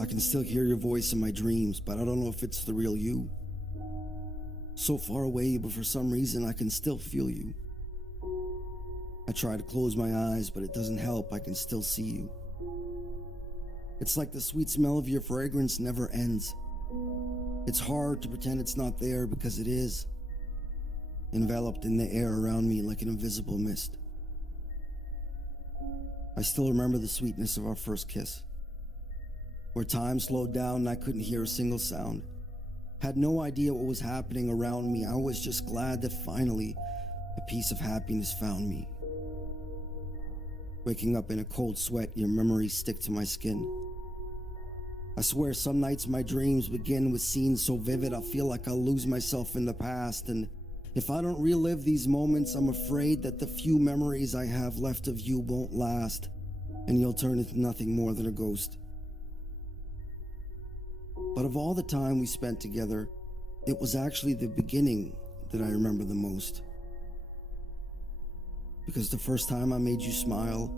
I can still hear your voice in my dreams, but I don't know if it's the real you. So far away, but for some reason I can still feel you. I try to close my eyes, but it doesn't help. I can still see you. It's like the sweet smell of your fragrance never ends. It's hard to pretend it's not there because it is, enveloped in the air around me like an invisible mist. I still remember the sweetness of our first kiss, where time slowed down and I couldn't hear a single sound. Had no idea what was happening around me. I was just glad that finally a piece of happiness found me. Waking up in a cold sweat, your memories stick to my skin. I swear some nights my dreams begin with scenes so vivid I feel like I'll lose myself in the past, and if I don't relive these moments, I'm afraid that the few memories I have left of you won't last, and you'll turn into nothing more than a ghost. But of all the time we spent together, it was actually the beginning that I remember the most. Because the first time I made you smile,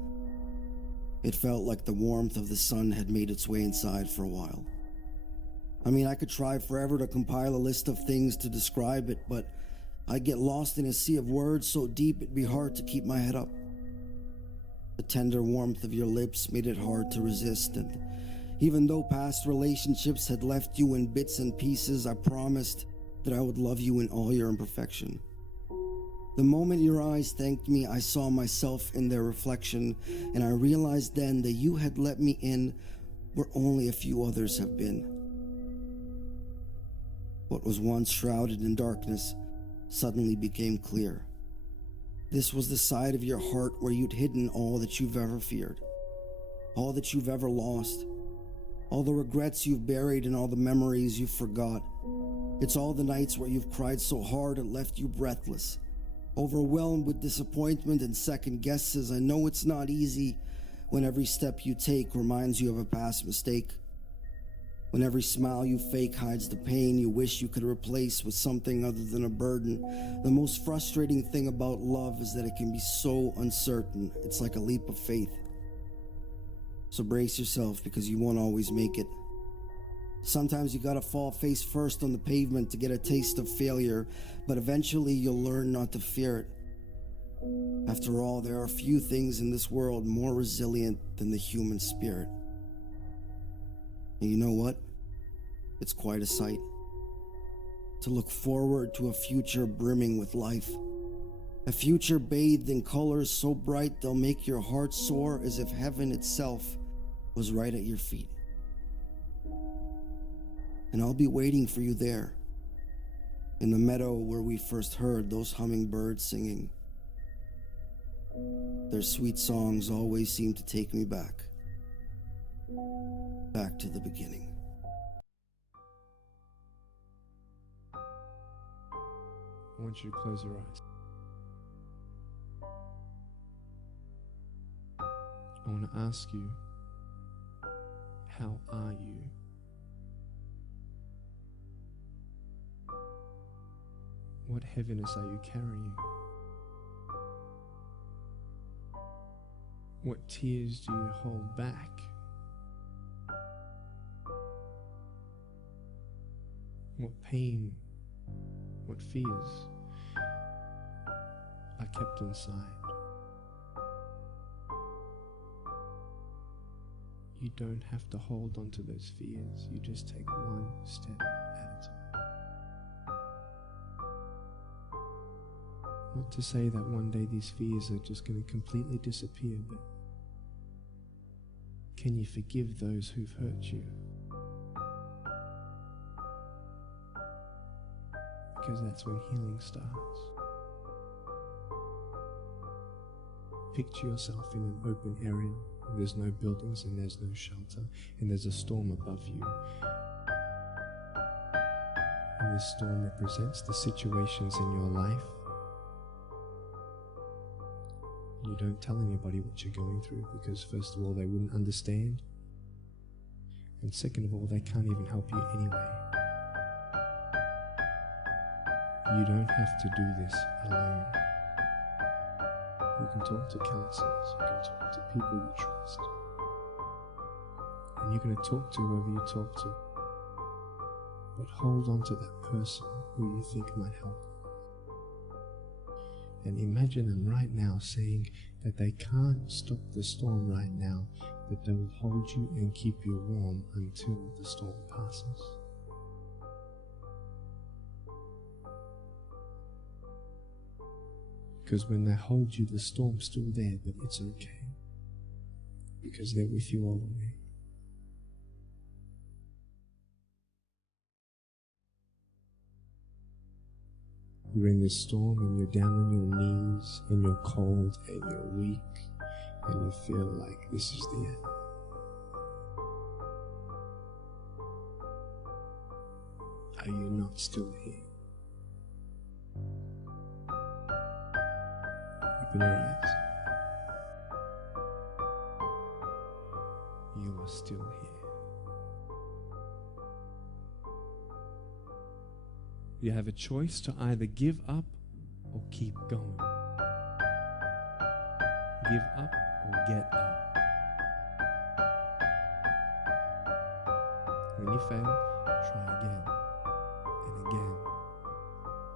it felt like the warmth of the sun had made its way inside for a while. I mean, I could try forever to compile a list of things to describe it, but I'd get lost in a sea of words so deep it'd be hard to keep my head up. The tender warmth of your lips made it hard to resist, and even though past relationships had left you in bits and pieces, I promised that I would love you in all your imperfection. The moment your eyes thanked me, I saw myself in their reflection, and I realized then that you had let me in where only a few others have been. What was once shrouded in darkness suddenly became clear. This was the side of your heart where you'd hidden all that you've ever feared, all that you've ever lost, all the regrets you've buried and all the memories you forgot. It's all the nights where you've cried so hard it left you breathless, overwhelmed with disappointment and second guesses. I know it's not easy when every step you take reminds you of a past mistake, when every smile you fake hides the pain you wish you could replace with something other than a burden. The most frustrating thing about love is that it can be so uncertain. It's like a leap of faith. So brace yourself, because you won't always make it. Sometimes you gotta fall face first on the pavement to get a taste of failure, but eventually you'll learn not to fear it. After all, there are few things in this world more resilient than the human spirit. And you know what? It's quite a sight to look forward to a future brimming with life. A future bathed in colors so bright they'll make your heart soar as if heaven itself was right at your feet. And I'll be waiting for you there, in the meadow where we first heard those hummingbirds singing. Their sweet songs always seem to take me back to the beginning. I want you to close your eyes. I want to ask you, how are you? What heaviness are you carrying? What tears do you hold back? What pain, what fears are kept inside? You don't have to hold on to those fears. You just take one step at a time. Not to say that one day these fears are just going to completely disappear, but can you forgive those who've hurt you? Because that's when healing starts. Picture yourself in an open area. There's no buildings and there's no shelter, and there's a storm above you. And this storm represents the situations in your life. You don't tell anybody what you're going through, because first of all, they wouldn't understand, and second of all, they can't even help you anyway. You don't have to do this alone. You can talk to counselors, you can talk to people you trust, and you're going to talk to whoever you talk to. But hold on to that person who you think might help. And imagine them right now saying that they can't stop the storm right now, but they will hold you and keep you warm until the storm passes. Because when they hold you, the storm's still there, but it's okay. Because they're with you all the way. You're in this storm and you're down on your knees and you're cold and you're weak and you feel like this is the end. Are you not still here? Open your eyes. You are still here. You have a choice to either give up or keep going. Give up or get up. When you fail, try again and again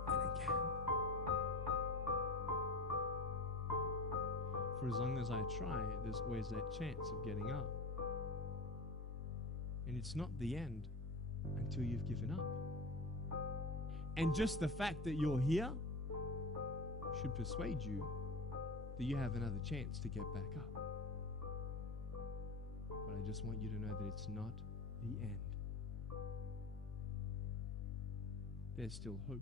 and again. For as long as I try, there's always that chance of getting up. And it's not the end until you've given up. And just the fact that you're here should persuade you that you have another chance to get back up. But I just want you to know that it's not the end. There's still hope.